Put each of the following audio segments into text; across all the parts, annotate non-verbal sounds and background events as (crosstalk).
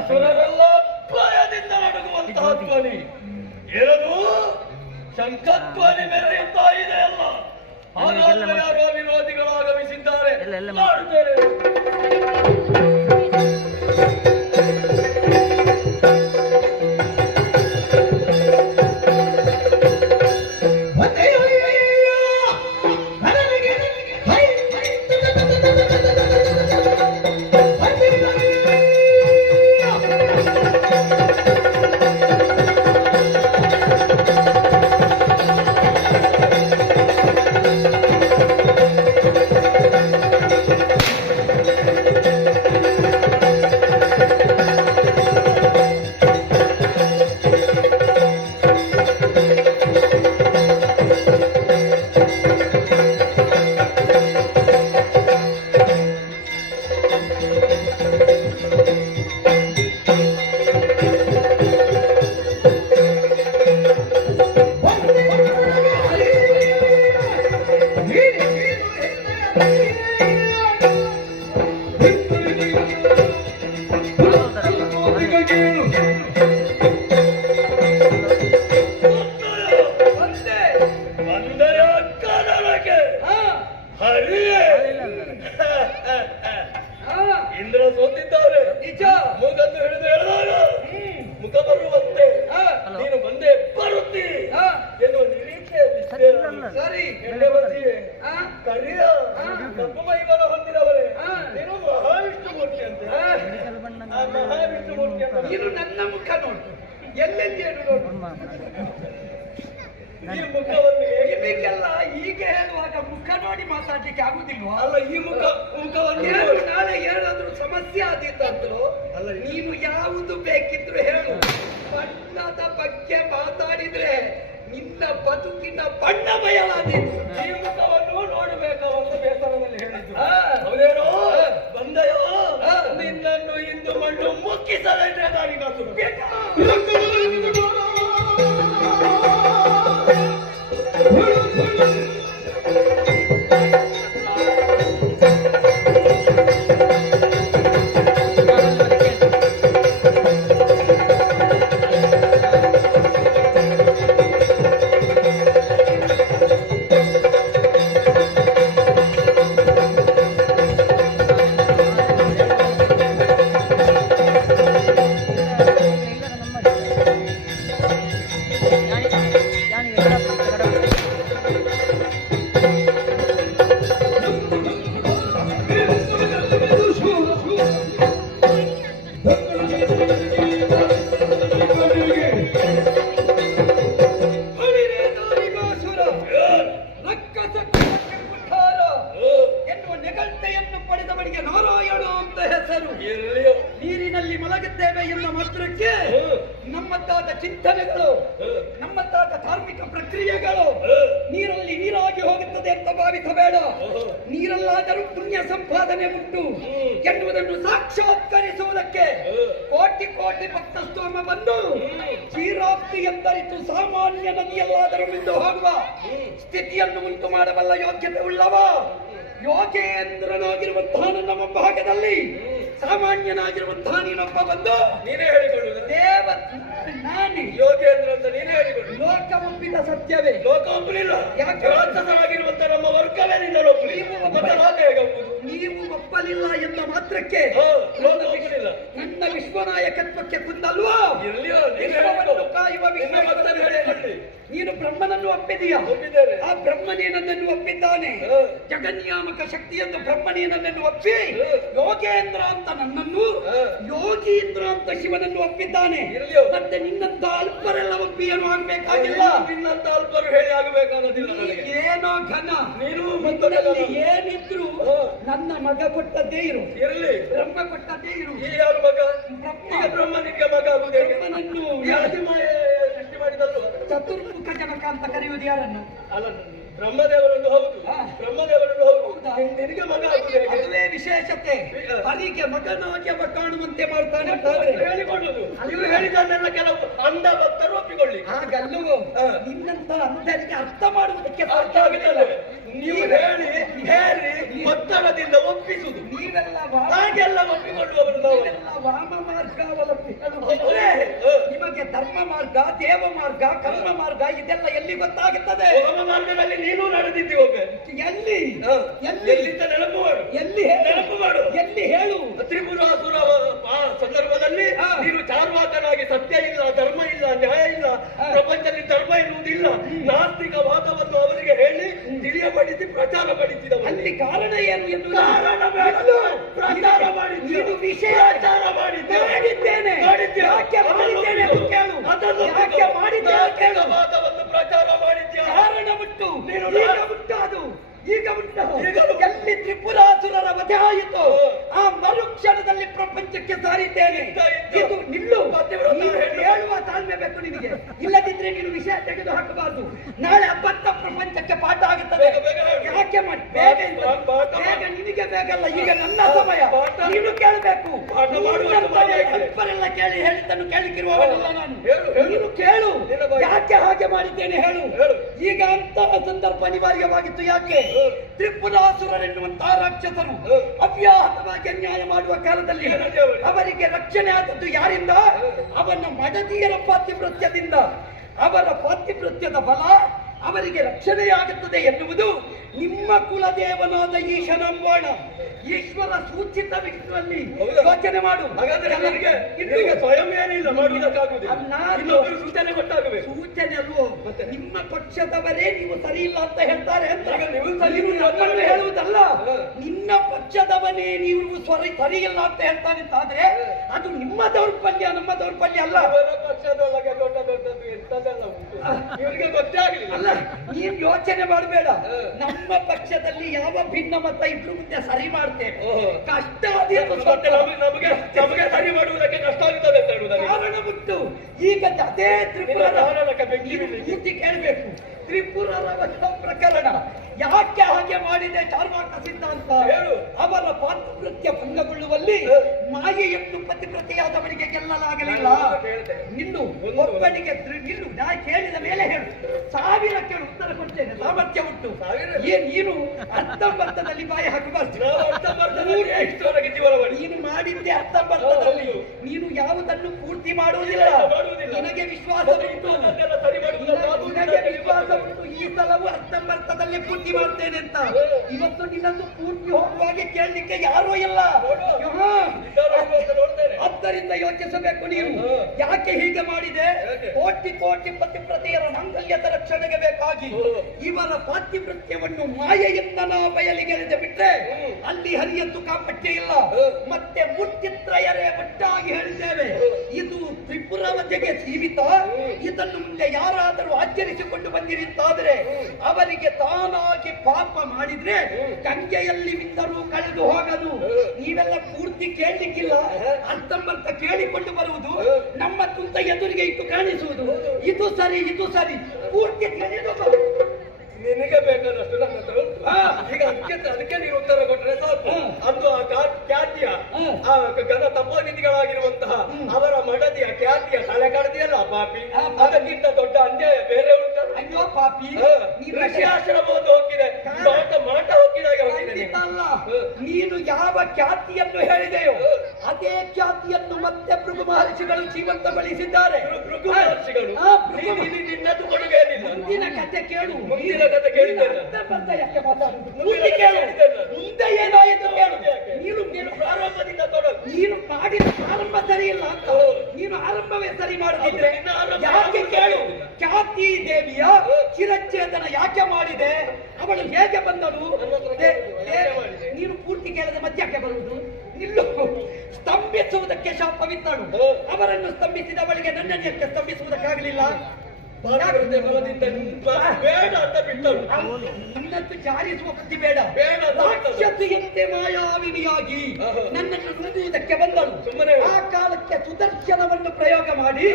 ಅಸುರರೆಲ್ಲ ಭಯದಿಂದ ನಡುಗುವಂತಹ ಧ್ವನಿ ಏನದು ಶಂಖಧ್ವನಿ ಮೆರೆಯುತ್ತಾ ಇದೆ ಅಲ್ಲ. ಹಾಗಾದ್ರೆ ವಿರೋಧಿಗಳು ಆಗಮಿಸಿದ್ದಾರೆ. ಮಾಡುತ್ತೇನೆ ಹರಿಯೇ! ಇಂದ್ರ ಸೋತಿದ್ದಾರೆ ನಿಜ? ಮೂಗನ್ನು ಹಿಡಿದು ಹೇಳಿದಾಗ ಮುಖ ಬರುವಂತೆ. ನೀನು ಬಂದೆ ಬರುತ್ತಿ. ಎನ್ನುವ ನಿರೀಕ್ಷೆಯಲ್ಲಿ ಸರಿ ಕರಿಯ. ಕಪ್ಪು ಮೈಬಲ ಹೊಂದಿದವರೇ ನೀನು ಮಹಾವಿಷ್ಣು ಮೂರ್ತಿ ಅಂತೆ ಮಹಾವಿಷ್ಣು ಮೂರ್ತಿ ಅಂತ ನೀನು ನನ್ನ ಮುಖ ನೋಡು. ಎಲ್ಲೆಲ್ಲಿ ನೋಡು? (laughs) ಈ ಮುಖವನ್ನು ಹೇಗೆ ನಿಮಗೆಲ್ಲ ಈಗ ಹೇಳುವಾಗ ಮುಖ ನೋಡಿ ಮಾತಾಡ್ಲಿಕ್ಕೆ ಆಗುದಿಲ್ವಾ? ಅಲ್ಲ ಈ ಮುಖ ಮುಖವನ್ನು ನಾಳೆ ಏನಾದ್ರೂ ಸಮಸ್ಯೆ ಆದಿತ್ತಂದ್ರು ಅಲ್ಲ, ನೀನು ಯಾವುದು ಬೇಕಿದ್ರು ಹೇಳು. ಬಣ್ಣದ ಬಗ್ಗೆ ಮಾತಾಡಿದ್ರೆ ನಿನ್ನ ಬದುಕಿನ ಬಣ್ಣ ಬಯಲಾದೀತು. ಈ ಮುಖವನ್ನು ನೋಡಬೇಕು ಅಂತ ಬೇಸರದಲ್ಲಿ ಹೇಳಿದ್ರು. ಹೌದೇನೋ? ಬಂದಯೋ? ನಿನ್ನನ್ನು ಇಂದು ಮಣ್ಣು ಮುಕ್ಕಿಸಲೆಂದ್ರೆ ನಾನಿಗಾಸುರು ಹರಿರೇ ಹೆಸರು ನೀರಿನಲ್ಲಿ ಮಲಗುತ್ತೇವೆ ಎಂಬ ಮಾತ್ರಕ್ಕೆ ನಮ್ಮತ್ತಾದ ಚಿಂತನೆಗಳು ನಮ್ಮತ್ತಾದ ಧಾರ್ಮಿಕ ಪ್ರಕ್ರಿಯೆಗಳು ನೀರಲ್ಲಿ ನೀರಾಗಿ ಹೋಗುತ್ತದೆ ಅಂತ ಭಾವಿಸಬೇಡ. ನೀರಲ್ಲಾದರೂ ಪುಣ್ಯ ಸಂಪಾದನೆ ಉಂಟು. ಎನ್ನುವುದನ್ನು ಸಾಕ್ಷಾತ್ಕರಿಸುವುದಕ್ಕೆ ಕೋಟಿ ಕೋಟಿ ಭಕ್ತ ಸ್ತೋಮ ಬಂದು ಕ್ಷೀರಾಪ್ತಿ ಎಂದರಿತು ಸಾಮಾನ್ಯ ನದಿಯಲ್ಲಾದರೂ ಬಿದ್ದು ಹೋಗುವ. ಸ್ಥಿತಿಯನ್ನು ಉಂಟು ಮಾಡಬಲ್ಲ ಯೋಗ್ಯತೆ ಉಳ್ಳವ. ಯೋಗೇಂದ್ರನಾಗಿರುವಂತಹ ನಮ್ಮ ಮುಂಭಾಗದಲ್ಲಿ ಸಾಮಾನ್ಯನಾಗಿರುವಂತಹ ನೀನೊಬ್ಬ ಬಂದು ನೀನೇ ಹೇಳಿಕೊಳ್ಳುವುದು ದೇವ ನಾನಿ. ಯೋಗೇಂದ್ರ ಅಂತ ನೀನೇ ಹೇಳಿಕೊಳ್ಳು ಲೋಕ ಒಪ್ಪಿದ ಸತ್ಯವೇ. ಲೋಕ ಒಪ್ಪಲಿಲ್ಲ ಯಾಕೆ? ರಾಕ್ಷಸರಾಗಿರುವಂತ ನಮ್ಮ ವರ್ಗವೇ ನಿನ್ನ ಒಪ್ಪಲಿ ನೀವು ಮತ್ತೆ ಹಾಗೆ ನೀವು ಒಪ್ಪಲಿಲ್ಲ ಎಂಬ ಮಾತ್ರಕ್ಕೆ ಲೋಕ ಒಪ್ಪಲಿಲ್ಲ ನನ್ನ ವಿಶ್ವನಾಯಕತ್ವಕ್ಕೆ ಕುಂದಲ್ವಾ ಎಲ್ಲಿಯೋ ನೀನು. ಕಾಯುವ ವಿಶ್ವ ಭಕ್ತನು ಹೇಳಿಕೊಳ್ಳಿ. ನೀನು ಬ್ರಹ್ಮನನ್ನು ಒಪ್ಪಿದೀಯ? ಒಪ್ಪಿದ್ದೇನೆ. ಆ ಬ್ರಹ್ಮನೇ ನನ್ನನ್ನು ಒಪ್ಪಿದ್ದಾನೆ. ಜಗನ್ಯಾಮಕ ಜಗನ್ಯಾಮಕ ಎಂದು ಬ್ರಹ್ಮನೇ ನನ್ನನ್ನು ಒಪ್ಪಿ ಯೋಗೇಂದ್ರ ಅಂತ ನನ್ನನ್ನು. ಯೋಗೀಂದ್ರ ಅಂತ ಶಿವನನ್ನು ಒಪ್ಪಿದ್ದಾನೆ? ಮತ್ತೆ ನಿನ್ನಂತ ಅಲ್ಪರೆಲ್ಲ ಒಪ್ಪಿ ಏನು ಆಗ್ಬೇಕಾಗಿಲ್ಲ? ನಿನ್ನಂತ ಅಲ್ಪರು ಹೇಳಿ ಆಗಬೇಕಾಗೋದಿಲ್ಲ ಏನೋ ಘನ. ನೀನು ಮಧ್ಯದಲ್ಲಿ ಏನಿದ್ರು. ನನ್ನ ಮಗ ಕೊಟ್ಟದ್ದೇ ಇರು. ಇರಲಿ. ಬ್ರಹ್ಮ ಕೊಟ್ಟದ್ದೇ ಇರು. ಯಾರು ಮಗ? ಬ್ರಹ್ಮ. ನಿಮಗೆ ಮಗ ಆಗುವುದು ಹೇಗೆ? ಬ್ರಹ್ಮನನ್ನು ಆದಿಮಾಯೆ ಚತುರ್ಮುಖ ಜನಕ ಅಂತ ಕರೆಯುವುದು ಯಾರನ್ನು? ಅಲ್ಲ ಬ್ರಹ್ಮದೇವರನ್ನು ಹೌದು. ಬ್ರಹ್ಮದೇವರನ್ನು ಹೌದು. ಹೌದಾ? ನಿನ್- ನಿನಗೆ ಮಗ ಆಗುದು? ಅದುವೇ ವಿಶೇಷತೆ. ಹರಿಗೆ ಮಗನಾಗಿ ಅವ ಕಾಣುವಂತೆ ಮಾಡ್ತಾನೆ ಹೇಳಿಕೊಳ್ಳುದು ನೀವು ಹೇಳಿದ್ದನ್ನೆಲ್ಲ ಕೆಲವು ಅಂಧ ಭಕ್ತರು ಒಪ್ಪಿಕೊಳ್ಳಿ. ಹಾಗಲ್ಲವೋ. ನಿನ್ನಂತ ಅಂಧರಿಗೆ ಅರ್ಥ ಮಾಡುವುದಕ್ಕೆ ಅರ್ಥ ಆಗುತ್ತದೆ ನೀವು ಹೇಳಿ ಹೇಳಿ ಒತ್ತಡದಿಂದ ಒಪ್ಪಿಸುದು ನೀವೆಲ್ಲ ಹಾಗೆಲ್ಲ ಒಪ್ಪಿಕೊಳ್ಳುವವರು ನಾವು. ನೀವೆಲ್ಲ ವಾಮ ಮಾರ್ಗ ಅವಲಂಬಿಸಲು ನಿಮಗೆ ಧರ್ಮ ಮಾರ್ಗ ದೇವ ಮಾರ್ಗ ಕರ್ಮ ಮಾರ್ಗ ಇದೆಲ್ಲ ಎಲ್ಲಿ ಗೊತ್ತಾಗುತ್ತದೆ? ಹೋಮ ಮಾರ್ಗದಲ್ಲಿ ನೀನು ನಡೆದಿದ್ದಿ ಒಮ್ಮೆ ಎಲ್ಲಿ. ಎಲ್ಲಿ? ಎಲ್ಲಿಂದ ನೆನಪು ಮಾಡು ಎಲ್ಲಿ? ನೆನಪು ಮಾಡು ಎಲ್ಲಿ ಹೇಳು? ತ್ರಿಪುರಾಸುರ ಸಂದರ್ಭದಲ್ಲಿ. ನೀನು ಚಾರ್ವಾಕನಾಗಿ ಸತ್ಯ ಇಲ್ಲ ಧರ್ಮ ಇಲ್ಲ ನ್ಯಾಯ ಇಲ್ಲ ಹಾ. ಪ್ರಪಂಚದಲ್ಲಿ ಧರ್ಮ ಎನ್ನುವುದಿಲ್ಲ ನಾಸ್ತಿಕ ವಾದವನ್ನು ಅವರಿಗೆ ಹೇಳಿ ತಿಳಿಯಪಡಿಸಿ ಪ್ರಚಾರ ಪಡಿಸಿದವರು ಕಾರಣ ಏನು ಎಂದು ಕಾರಣ ಬೇಡ. ಪ್ರಚಾರ ಮಾಡಿದ್ದು. ನೀನು ವಿಷಯ ಪ್ರಚಾರ ಮಾಡಿದ್ದು. ಮಾಡಿದ್ದೇನೆ? ಯಾಕೆ ಮಾಡಿದ್ದೇನೆ ಎಂದು ಕೇಳು ಅದನ್ನು ಯಾಕೆ ಮಾಡಿದ್ದೇನೆ ಕೇಳು ವಾದವನ್ನು ಪ್ರಚಾರ ಮಾಡಿದ್ಯಾ ಕಾರಣ ಬಿಟ್ಟು ನೀನು ಈಗ ಬಿಟ್ಟು ಅದು ಈಗ ಬಿಟ್ಟು ಎಲ್ಲಿ ತ್ರಿಪುರಾಸುರರ ವಧೆ ಆಯಿತು. ಆ ಮರುಕ್ಷಣದಲ್ಲಿ ಪ್ರಪಂಚಕ್ಕೆ ಸಾರಿದ್ದೇನೆ. ಇದು ನಿಲ್ಲು. ಹೇಳುವ. ತಾಳ್ಮೆ ಬೇಕು ನಿನಗೆ ಇಲ್ಲದಿದ್ರೆ ನೀನು ವಿಷಯ ತೆಗೆದು ಹಾಕಬಾರದು ನಾಳೆ ಅಬ್ಬತ್ತ ಪ್ರಪಂಚಕ್ಕೆ ಪಾಠ ಆಗುತ್ತದೆ. ಯಾಕೆ ಬೇಗ. ಬೇಗ ನಿನಗೆ ಬೇಕಲ್ಲ ಈಗ ನನ್ನ ಸಮಯ. ನೀನು ಕೇಳಬೇಕು. ಅಲ್ಪರೆಲ್ಲ ಕೇಳಿ ಹೇಳಿದ್ದನ್ನು ಕೇಳಿಕಿರುವವನಲ್ಲ ನಾನು. ನೀನು ಕೇಳು. ಯಾಕೆ ಹಾಗೆ ಮಾಡಿದ್ದೇನೆ ಹೇಳು. ಈಗ ಅಂತ ಸಂದರ್ಭ ಅನಿವಾರ್ಯವಾಗಿತ್ತು ಯಾಕೆ. ತ್ರಿಪುರಾಸುರರೆನ್ನುವಂತಹ ರಾಕ್ಷಸರು. ಅವ್ಯಾಹತವಾಗಿ ಅನ್ಯಾಯ ಮಾಡುವ ಕಾಲದಲ್ಲಿ ಅವರು? ಅವರಿಗೆ ರಕ್ಷಣೆ ಆದದ್ದು ಯಾರಿಂದ? ಅವನ ಮಡದಿಯರ ಪಾತಿವೃತ್ಯದಿಂದ. ಅವರ ಪಾತಿವೃತ್ಯದ ಬಲ ಅವರಿಗೆ ರಕ್ಷಣೆಯಾಗುತ್ತದೆ ಎನ್ನುವುದು ನಿಮ್ಮ ಕುಲದೇವನಾದ ಈಶನಂಬೋಣ ಈಶ್ವರ ಸೂಚಿತ ವ್ಯಕ್ತಿಯಲ್ಲಿ? ಯೋಚನೆ ಮಾಡು. ಹಾಗಾದ್ರೆ ನನಗೆ ನಿನಗೆ ಸ್ವಯಂ ಏನಿಲ್ಲ ಮಾಡುವುದಕ್ಕಾಗುವುದಿಲ್ಲ ಸೂಚನೆ ಗೊತ್ತಾಗಬೇಕು ಸೂಚನೆ ಅಲ್ವೋ? ಮತ್ತೆ? ನಿಮ್ಮ ಪಕ್ಷದವರೇ ನೀವು ಸರಿ ಇಲ್ಲ ಅಂತ ಹೇಳ್ತಾರೆ ಅಂತ. ನೀವು ನಮ್ಮನ್ನು ಹೇಳುವುದಲ್ಲ. ನಿನ್ನ ಪಕ್ಷದವನೇ ನೀವು ಸರಿ ಸರಿ ಇಲ್ಲ ಅಂತ ಹೇಳ್ತಾರೆ ಅಂತ ಆದ್ರೆ ಅದು ನಿಮ್ಮ ದೌರ್ಬಲ್ಯ ನಮ್ಮ ದೌರ್ಬಲ್ಯ ಅಲ್ಲ. ಪಕ್ಷದೊಳಗೆ ದೊಡ್ಡ ದೊಡ್ಡದು ಎಂತದೆಲ್ಲ ಉಂಟು. ಇವರಿಗೆ ಗೊತ್ತೇ ಆಗಲಿಲ್ಲ ಅಲ್ಲ ನೀನ್ ಯೋಚನೆ ಮಾಡಬೇಡ. ನಮ್ಮ ಪಕ್ಷದಲ್ಲಿ ಯಾವ ಭಿನ್ನ ಮತ ಇದ್ರು ಮುಂದೆ ಸರಿ ಮಾಡ್ತೇವೆ. ಕಷ್ಟ ನಮಗೆ ಸರಿ ಮಾಡುವುದಕ್ಕೆ ಕಷ್ಟ ಹೇಳುವುದಕ್ಕೆ ಕಾರಣ ಬಿಟ್ಟು ಈಗ ಅದೇ ತ್ರಿಪುರ ನೀತಿ ಕೇಳಬೇಕು. ತ್ರಿಪುರ ಪ್ರಕರಣ. ಯಾಕೆ ಹಾಗೆ ಮಾಡಿದೆ ಚಾರ್ವಾಕ ಸಿದ್ಧಾಂತ? ಹೇಳು. ಅವರ ಪಾತ್ರಕೃತ್ಯ ಭಂಗಗೊಳ್ಳುವಲ್ಲಿ ಮಾಯೆ ಎಂದು ಪತಿಪ್ರತಿಯಾದವನಿಗೆ ಗೆಲ್ಲಲಾಗಲಿಲ್ಲ. ನಿಲ್ಲು ಒಬ್ಬನಿಗೆ ನಿಲ್ಲು. ನಾ ಕೇಳಿದ ಮೇಲೆ ಹೇಳು. ಸಾವಿರ ಕೇಳು ಉತ್ತರ ಕೊಡ್ತೇನೆ ಸಾಮರ್ಥ್ಯ ಉಂಟು. ಸಾವಿರ? ಏನ್ ನೀನು ಅರ್ಥಂಬರ್ಥದಲ್ಲಿ ಬಾಯಿ ಹಾಕಬಾರ್ದು. ಮಾಡಿ ನೀನು ಮಾಡಿದ್ದೆ ಅರ್ಥಂಬರ್ಥದಲ್ಲಿ. ನೀನು ಯಾವುದನ್ನು ಪೂರ್ತಿ ಮಾಡುವುದಿಲ್ಲ. ನಿನಗೆ ವಿಶ್ವಾಸ ಉಂಟು. ನಿನಗೆ- ವಿಶ್ವಾಸ ಉಂಟು. ಈ ಸಲವು ಅರ್ಥಂಬರ್ಥದಲ್ಲಿ ಪೂರ್ತಿ ಮಾಡ್ತೇನೆ ಅಂತ. ಇವತ್ತು ನಿನ್ನನ್ನು ಪೂರ್ತಿ ಹೋಗುವಾಗೆ ಕೇಳಲಿಕ್ಕೆ ಯಾರೂ ಇಲ್ಲ. ಆದ್ದರಿಂದ ಯೋಚಿಸಬೇಕು ನೀನು ಯಾಕೆ ಹೀಗೆ ಮಾಡಿದೆ? ಕೋಟಿ ಕೋಟಿ ಪತಿಪ್ರತಿಯರ ಮಾಂಗಲ್ಯದ ರಕ್ಷಣೆಗೆ ಬೇಕಾಗಿ. ಇವರ ಪಾತಿವೃತ್ಯವನ್ನು ಮಾಯೆಯಿಂದ ನಾ ಬಯಲಿಗೆಳೆದು ಬಿಟ್ರೆ ಅಲ್ಲಿ ಹರಿಯದ್ದು ಕಾಪಟ್ಯ ಇಲ್ಲ. ಮತ್ತೆ ಮುಟ್ಟಿತ್ರಯರೇ ಒಟ್ಟಾಗಿ ಹೇಳಿದ್ದೇವೆ. ಇದು ತ್ರಿಪುರವತೆಗೆ ಸೀಮಿತ. ಇದನ್ನು ಮುಂದೆ ಯಾರಾದರೂ ಆಚರಿಸಿಕೊಂಡು ಬಂದಿರುತ್ತಾದರೆ. ಅವರಿಗೆ ತಾನಾಗಿ ಪಾಪ ಮಾಡಿದ್ರೆ ಗಂಗೆಯಲ್ಲಿ ಬಿದ್ದರೂ ಕಳೆದು ಹೋಗದು. ನೀವೆಲ್ಲ ಪೂರ್ತಿ ಕೇಳಲಿಕ್ಕಿಲ್ಲ. ಅರ್ಥಂಬರ್ಥ ಕೇಳಿಕೊಂಡು ಬರುವುದು ನಮ್ಮ ತುಂತ ಎದುರಿಗೆ ಇಟ್ಟು ಕಾಣಿಸುವುದು ಇದು ಸರಿ ಇದು ಸರಿ ಪೂರ್ತಿ. ನಿನಗೆ ಬೇಕಾದಷ್ಟು. ಈಗ ಅದಕ್ಕೆ ಅದಕ್ಕೆ ನೀನು ಉತ್ತರ ಕೊಟ್ಟರೆ ಸಾಕು. ಅಂದು ಆ ಖ್ಯಾತಿಯ. ಆ ಘನ ತಪೋನಿಧಿಗಳಾಗಿರುವಂತಹ ಅವರ ಮಡದಿಯ ಖ್ಯಾತಿಯ ತಲೆ ಕಡದಿಯಲ್ಲ ಪಾಪಿ. ಅದಕ್ಕಿಂತ ದೊಡ್ಡ ಅನ್ಯಾಯ ಬೇರೆ ಉಂಟು ಅಯ್ಯೋ ಪಾಪಿ. ಋಷಿಯಾಶ್ರಮವನ್ನು ಹೋಗಿದೆ ಮಾಟ ಮಾಟ ಹೋಗಿದಾಗ ನೀನು. ಅಲ್ಲ ನೀನು ಯಾವ ಖ್ಯಾತಿಯನ್ನು ಹೇಳಿದೆಯೋ. ಅದೇ ಖ್ಯಾತಿಯನ್ನು ಮತ್ತೆ ಭೃಗು ಮಹರ್ಷಿಗಳು ಜೀವಂತ ಬಳಸಿದ್ದಾರೆ ಭೃಗು ಮಹರ್ಷಿಗಳು ಆ, ಭೃಗು ನೀನು- ನೀನು- ನಿನ್ನದು ಕೊಡುಗೆ ಏನಿಲ್ಲ ಮುಂದಿನ ಕಥೆ ಕೇಳು. ಮುಂದಿನ ಕಥೆ ಕೇಳಿದ್ದೇನೆ. ನೀನು. ಯಾಕೆ ಮಾತಾಡುದು? ಮುಂದೆ ಕೇಳು. ಮುಂದೆ ಏನಾಯಿತು ಕೇಳು. ನೀನು ನೀನು ಪ್ರಾರಂಭದಿಂದ ತೊಡಗು. ನೀನು ಮಾಡಿದ ಪ್ರಾರಂಭ ಸರಿ ಇಲ್ಲ ಅಂತ. ನೀನು ಆರಂಭವೇ ಸರಿ ಮಾಡುತ್ತಿದ್ರೆ ಯಾಕೆ ಕೇಳು. ಖ್ಯಾತಿ ದೇವಿಯ. ಚಿರಚೇತನ ಯಾಕೆ ಮಾಡಿದೆ? ಅವಳು ಹೇಗೆ ಬಂದಳು? ನೀನು ಪೂರ್ತಿ ಕೇಳಿದ ಮಧ್ಯಕ್ಕೆ ಬರುವುದು? ನಿಲ್ಲು. ಸ್ತಂಭಿಸುವುದಕ್ಕೆ ಶಾಪವಿದ್ದಳು. ಅವರನ್ನು ಸ್ತಂಭಿಸಿದವಳಿಗೆ ನನ್ನನ್ನು ಸ್ತಂಭಿಸುವುದಕ್ಕಾಗಲಿಲ್ಲ? ಬಲದಿಂದ ಬೇಡ ಅಂತ ಬಿಟ್ಟರು. ನಿನ್ನತ್ತು ಜಾರಿಸುವ ಬುದ್ಧಿ ಬೇಡ. ಬೇಡ. ರಾಕ್ಷಸಿಯಂತೆ ಮಾಯಾವಿನಿಯಾಗಿ ನನ್ನನ್ನು ನುಡಿಯುವುದಕ್ಕೆ ಬಂದಳು. ಸುಮ್ಮನೆ ಆ ಕಾಲಕ್ಕೆ ಸುದರ್ಶನವನ್ನು ಪ್ರಯೋಗ ಮಾಡಿ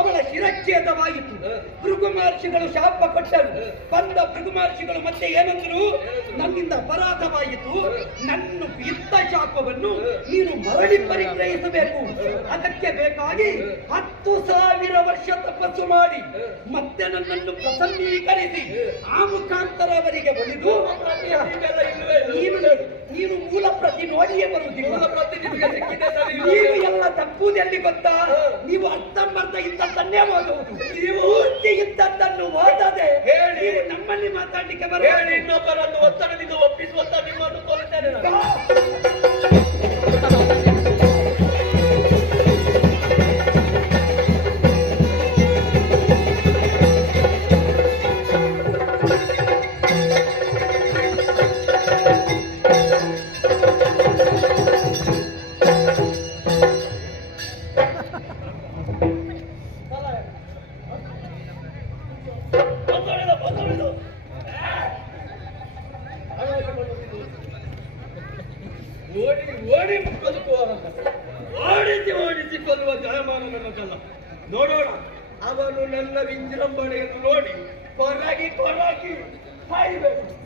ಅವಳ ಶಿರಚ್ಛೇದವಾಯಿತು. ಭೃಗು ಮಹರ್ಷಿಗಳು ಶಾಪ ಕೊಟ್ಟರು. ಬಂದ ಭೃಗು ಮಹರ್ಷಿಗಳು ಮತ್ತೆ ಏನಂದ್ರು? ನನ್ನಿಂದ ಅಪರಾಧವಾಯಿತು. ನನ್ನ ಇದ್ದ ಶಾಪವನ್ನು ನೀನು ಮರಳಿ ಪರಿಗ್ರಹಿಸಬೇಕು. ಅದಕ್ಕೆ ಬೇಕಾಗಿ ಹತ್ತು ಸಾವಿರ ವರ್ಷ ತಪಸ್ಸು ಮಾಡಿ. ಮತ್ತೆ ನನ್ನನ್ನು ಪ್ರಸನ್ನೀಕರಿಸಿ. ಆ ಮುಖಾಂತರ ಅವರಿಗೆ ಇಲ್ಲ. ನೀನು ನೀನು ಮೂಲ ಪ್ರತಿ ನೋಡಿಯೇ ಬರುವುದಿಲ್ಲ ನೀವು ಎಲ್ಲ ತಪ್ಪುದೆಲ್ಲಿ ಗೊತ್ತಾ? ನೀವು ಅರ್ಥಂಬರ್ಧ ಇದ್ದದ್ದನ್ನೇ ಓದುವುದು. ನೀವು ಪೂರ್ತಿ ಇದ್ದದ್ದನ್ನು ಓದದೆ ಹೇಳಿ. ನಮ್ಮಲ್ಲಿ ಮಾತಾಡ್ಲಿಕ್ಕೆ ಹೇಳಿ ಬರಬೇಡಿ ಇನ್ನೊಬ್ಬರನ್ನು ಒತ್ತಡದಿಂದ ಒಪ್ಪಿಸುವಂತ ನಿಮ್ಮನ್ನು ಕೋರುತ್ತೇನೆ ಓಡಿ ಬದುಕುವ ಓಡಿಸಿ ಓಡಿಸಿ ಕೊಲ್ಲುವ ಜಯಮಾನನನ್ನು ಕಲ್ಲ. ನೋಡೋಣ. ಅವನು ನನ್ನ ವಿಜೃಂಭಣೆಯನ್ನು ನೋಡಿ, ಕೊರಗಿ ಕೊರಗಿ ಸಾಯಬೇಕು